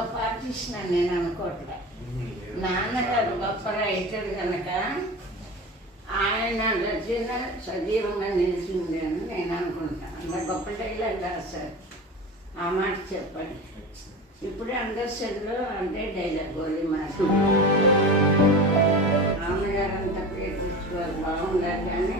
గొప్ప ఆర్టిస్ట్ అని నేను అనుకోవట్లే. నాన్నగారు గొప్ప రైటర్ కనుక ఆయన రచన సజీవంగా నిలిచింది అని నేను అనుకుంటాను. అంత గొప్ప డైలాగ్ రాశారు. ఆ మాట చెప్పండి. ఇప్పుడే అండర్స్టాండ్లో అంటే డైలాగ్ గోలీ మాట. నాన్నగారు అంత పేరు తెచ్చుకోవాలి బాగుండాలి కానీ